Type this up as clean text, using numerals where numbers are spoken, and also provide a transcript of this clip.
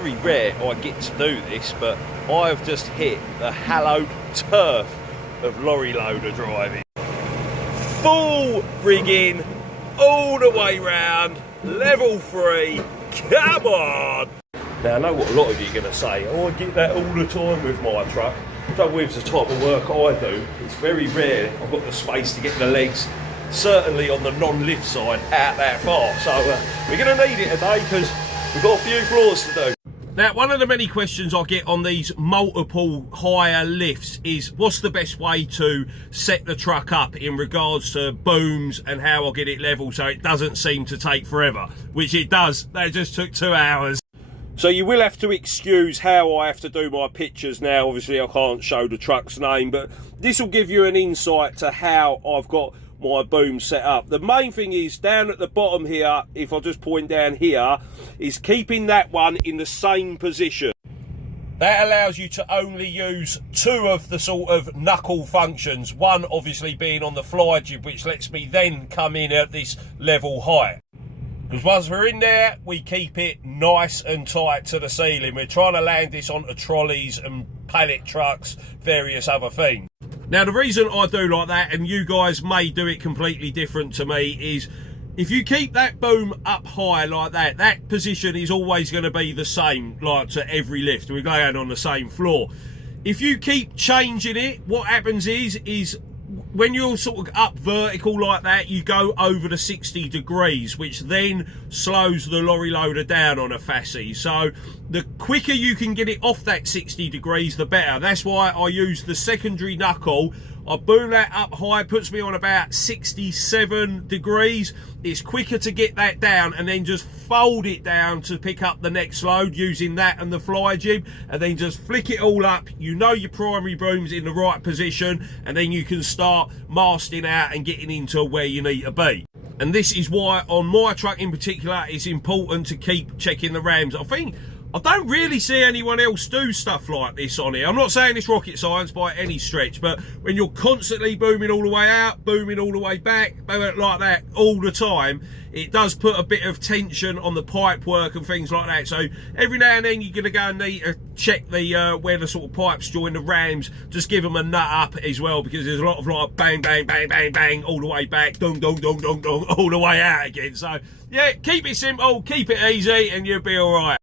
very rare I get to do this, but I've just hit the hallowed turf of lorry loader driving. Full rigging, all the way round, level 3, come on! Now I know what a lot of you are going to say, oh, I get that all the time with my truck. But with the type of work I do, it's very rare I've got the space to get the legs, certainly on the non-lift side, out that far. So we're going to need it today because we've got a few floors to do. Now, one of the many questions I get on these multiple higher lifts is what's the best way to set the truck up in regards to booms and how I'll get it level so it doesn't seem to take forever, which it does. That just took 2 hours. So you will have to excuse how I have to do my pictures now. Obviously I can't show the truck's name, but this will give you an insight to how I've got my boom set up. The main thing is down at the bottom here, if I just point down here, is keeping that one in the same position. That allows you to only use 2 of the sort of knuckle functions, one obviously being on the fly jib, which lets me then come in at this level height. Because once we're in there, we keep it nice and tight to the ceiling. We're trying to land this onto trolleys and pallet trucks, various other things. Now, the reason I do like that, and you guys may do it completely different to me, is if you keep that boom up high like that, that position is always going to be the same, like to every lift. We're going on the same floor. If you keep changing it, what happens is when you're sort of up vertical like that, you go over the 60 degrees, which then slows the lorry loader down on a fascie. So the quicker you can get it off that 60 degrees, the better. That's why I use the secondary knuckle. I boom that up high, puts me on about 67 degrees. It's quicker to get that down and then just fold it down to pick up the next load using that and the fly jib, and then just flick it all up. You know your primary boom's in the right position, and then you can start masting out and getting into where you need to be. And this is why on my truck in particular, it's important to keep checking the rams. I don't really see anyone else do stuff like this on here. I'm not saying it's rocket science by any stretch, but when you're constantly booming all the way out, booming all the way back, like that all the time, it does put a bit of tension on the pipe work and things like that. So every now and then you're going to go and need to check the where the sort of pipes join the rams. Just give them a nut up as well, because there's a lot of like bang, bang, bang, bang, bang, all the way back, dong, dong, dong, dong, dong, all the way out again. So yeah, keep it simple, keep it easy, and you'll be all right.